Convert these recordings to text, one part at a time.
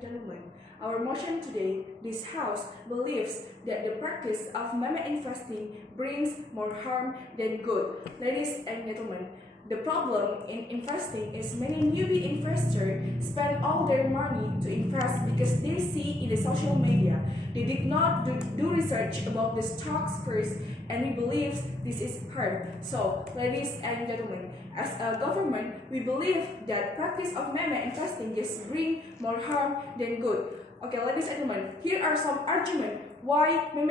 Gentlemen, our motion today, this House believes that the practice of meme investing brings more harm than good. Ladies and gentlemen, the problem in investing is many newbie investors spend all their money to invest because they see in the social media. They did not do research about the stocks first, and we believe this is harm. So, ladies and gentlemen, as a government, we believe that practice of meme investing just bring more harm than good. Okay, ladies and gentlemen, here are some arguments why meme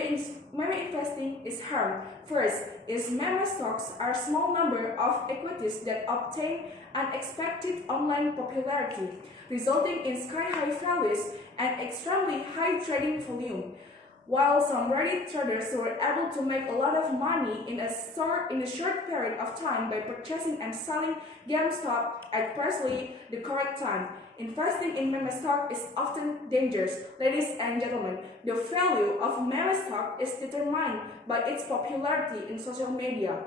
investing is harm. First, is meme stocks are a small number of equities that obtain unexpected online popularity, resulting in sky-high values and extremely high trading volume. While some Reddit traders were able to make a lot of money in a short period of time by purchasing and selling GameStop at precisely the correct time, investing in meme stock is often dangerous. Ladies and gentlemen, the value of meme stock is determined by its popularity in social media,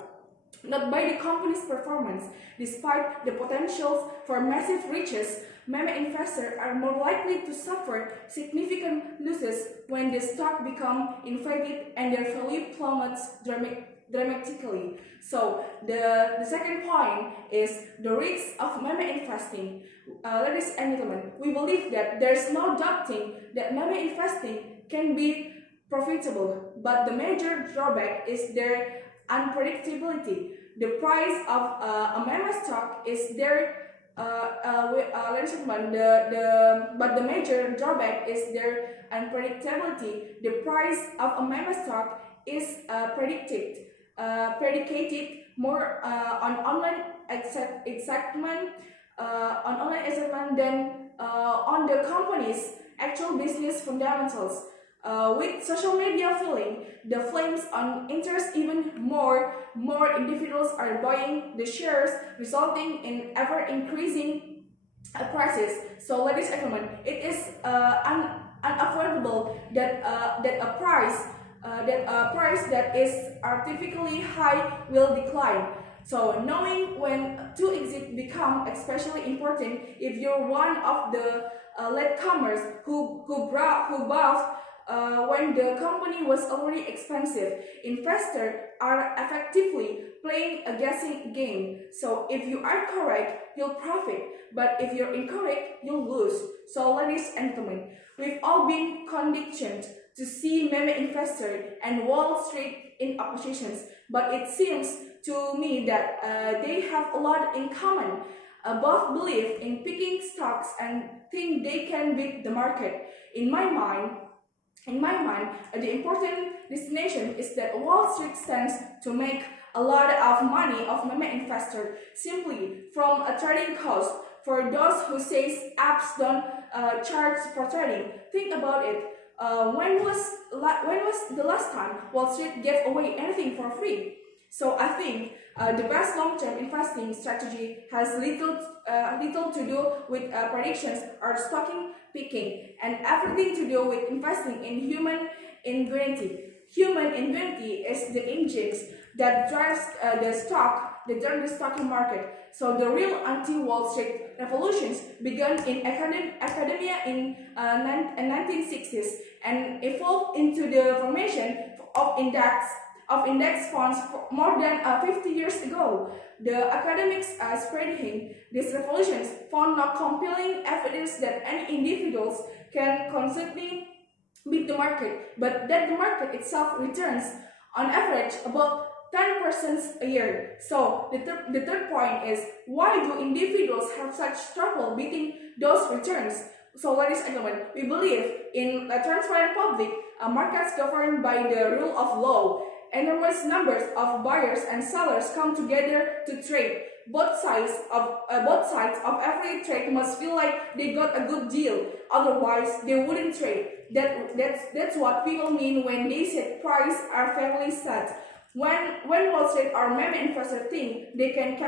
not by the company's performance. Despite the potential for massive riches, meme investors are more likely to suffer significant losses when the stock become inflated and their value plummets dramatically. So the second point is the risks of meme investing. Ladies and gentlemen, we believe that there's no doubting that meme investing can be profitable, but the major drawback is their unpredictability. The price of a meme stock is their ladies and gentlemen, but the major drawback is their unpredictability. The price of a meme stock is predicated more on online excitement than on the company's actual business fundamentals. With social media fueling the flames on interest even more individuals are buying the shares, resulting in ever-increasing prices. So, ladies and gentlemen, it is unavoidable that a price that is artificially high will decline. So, knowing when to exit become especially important if you're one of the latecomers who bought when the company was already expensive. Investors are effectively playing a guessing game. So if you are correct, you'll profit. But if you're incorrect, you'll lose. So ladies and gentlemen, we've all been conditioned to see meme investors and Wall Street in oppositions. But it seems to me that they have a lot in common. Both believe in picking stocks and think they can beat the market. In my mind, the important destination is that Wall Street stands to make a lot of money of meme investors simply from a trading cost. For those who say apps don't charge for trading, think about it. When was the last time Wall Street gave away anything for free? So I think the best long-term investing strategy has little to do with predictions or stocking picking, and everything to do with investing in human ingenuity. Human ingenuity is the engines that drives the stock market. So the real anti-Wall Street revolutions began in academia in 1960s and evolved into the formation of index funds more than 50 years ago. The academics spreading these revolutions found no compelling evidence that any individuals can constantly beat the market, but that the market itself returns on average about 10% a year. So the third point is, why do individuals have such trouble beating those returns? So ladies and gentlemen, we believe in a transparent public markets governed by the rule of law. Enormous numbers of buyers and sellers come together to trade. Both sides of every trade must feel like they got a good deal. Otherwise, they wouldn't trade. That's what people mean when they say price are fairly set. When Wall Street or meme investors think they can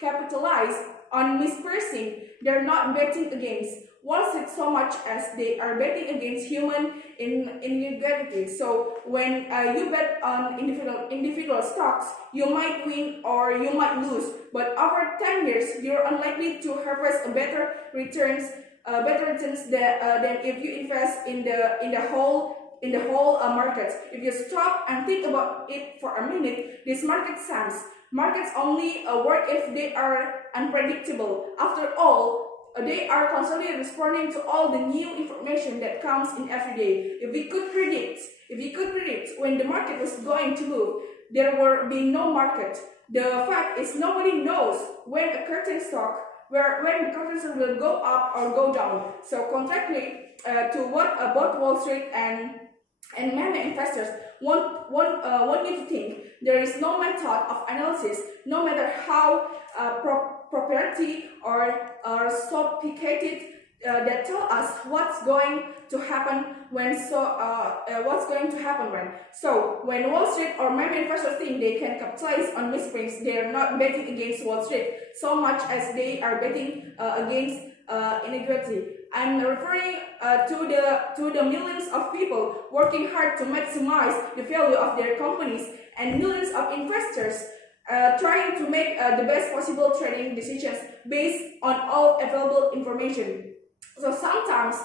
capitalize on mispricing, they're not betting against Wall Street so much as they are betting against human ingenuity. So when you bet on individual stocks, you might win or you might lose. But over 10 years, you're unlikely to harvest a better returns better returns than if you invest in the whole market. If you stop and think about it for a minute, this market sense. Markets only work if they are unpredictable. After all, they are constantly responding to all the new information that comes in every day. If we could predict when the market was going to move, there will be no market. The fact is nobody knows when a certain stock, when the currency will go up or go down. So contrary to what both Wall Street and many investors want you to think, there is no method of analysis, no matter how proprietary or sophisticated, that tell us what's going to happen when. So when Wall Street or many investors think they can capitalize on missprints, they are not betting against Wall Street so much as they are betting against inequality. I'm referring to the millions of people working hard to maximize the value of their companies and millions of investors trying to make the best possible trading decisions based on all available information. So sometimes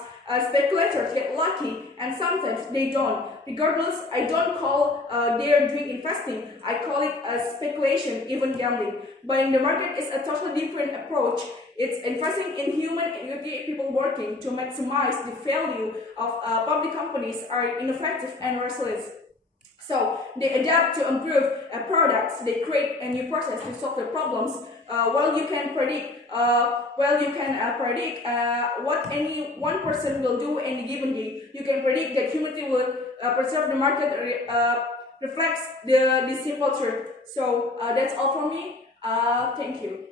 speculators get lucky and sometimes they don't. Regardless, I don't call they're doing investing. I call it speculation, even gambling. Buying the market is a totally different approach. It's investing in human equity, people working to maximize the value of public companies are innovative and resilient. So they adapt to improve products. They create a new process to solve the problems. While you can predict what any one person will do any given day, you can predict that humanity will preserve the market reflects the simple truth. So that's all from me. Thank you.